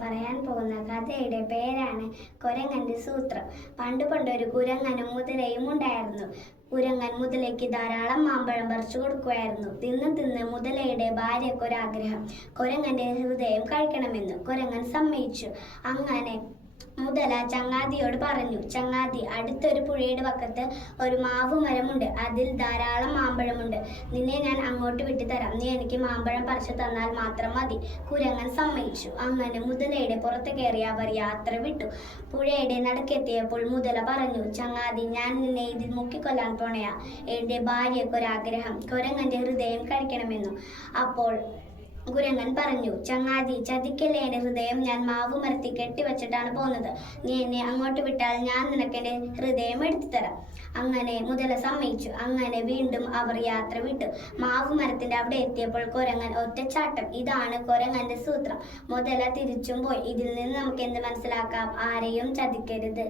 പറയാൻ പോകുന്ന കഥയുടെ പേരാണ് കുരങ്ങന്റെ സൂത്രം. പണ്ടൊരു കുരങ്ങനും മുതലയും ഉണ്ടായിരുന്നു. കുരങ്ങൻ മുതലയ്ക്ക് ധാരാളം മാമ്പഴം പറിച്ചു കൊടുക്കുമായിരുന്നു. തിന്ന് മുതലയുടെ ഭാര്യയ്ക്കൊരാഗ്രഹം, കുരങ്ങന്റെ ഹൃദയം കഴിക്കണമെന്ന്. കുരങ്ങൻ സമ്മതിച്ചു. അങ്ങനെ മുതല ചങ്ങാതിയോട് പറഞ്ഞു, ചങ്ങാതി, അടുത്തൊരു പുഴയുടെ പക്കത്ത് ഒരു മാവ് മരമുണ്ട്. അതിൽ ധാരാളം മാമ്പഴമുണ്ട്. നിന്നെ ഞാൻ അങ്ങോട്ട് വിട്ടുതരാം. നീ എനിക്ക് മാമ്പഴം പറിച്ചു തന്നാൽ മാത്രം മതി. കുരങ്ങൻ സമ്മതിച്ചു. അങ്ങനെ മുതലയുടെ പുറത്ത് കയറി അവർ യാത്ര വിട്ടു. പുഴയുടെ നടുക്കെത്തിയപ്പോൾ മുതല പറഞ്ഞു, ചങ്ങാതി, ഞാൻ നിന്നെ ഇതിൽ മുക്കിക്കൊല്ലാൻ പോണയാ. എന്റെ ഭാര്യയ്ക്കൊരാഗ്രഹം, കുരങ്ങന്റെ ഹൃദയം കഴിക്കണമെന്നു. അപ്പോൾ കുരങ്ങൻ പറഞ്ഞു, ചങ്ങാതി, ചതിക്കല്ലേ എന്റെ ഹൃദയം. ഞാൻ മാവ് മരത്തി കെട്ടിവെച്ചിട്ടാണ് പോകുന്നത്. നീ എന്നെ അങ്ങോട്ട് വിട്ടാൽ ഞാൻ നിനക്ക് എന്റെ ഹൃദയം എടുത്തു തരാം. അങ്ങനെ മുതല സമ്മതിച്ചു. അങ്ങനെ വീണ്ടും അവർ യാത്ര വിട്ടു. മാവ് മരത്തിന്റെ അവിടെ എത്തിയപ്പോൾ കുരങ്ങൻ ഒറ്റച്ചാട്ടം. ഇതാണ് കുരങ്ങന്റെ സൂത്രം. മുതല തിരിച്ചും പോയി. ഇതിൽ നിന്ന് നമുക്ക് എന്ത് മനസ്സിലാക്കാം? ആരെയും ചതിക്കരുത്.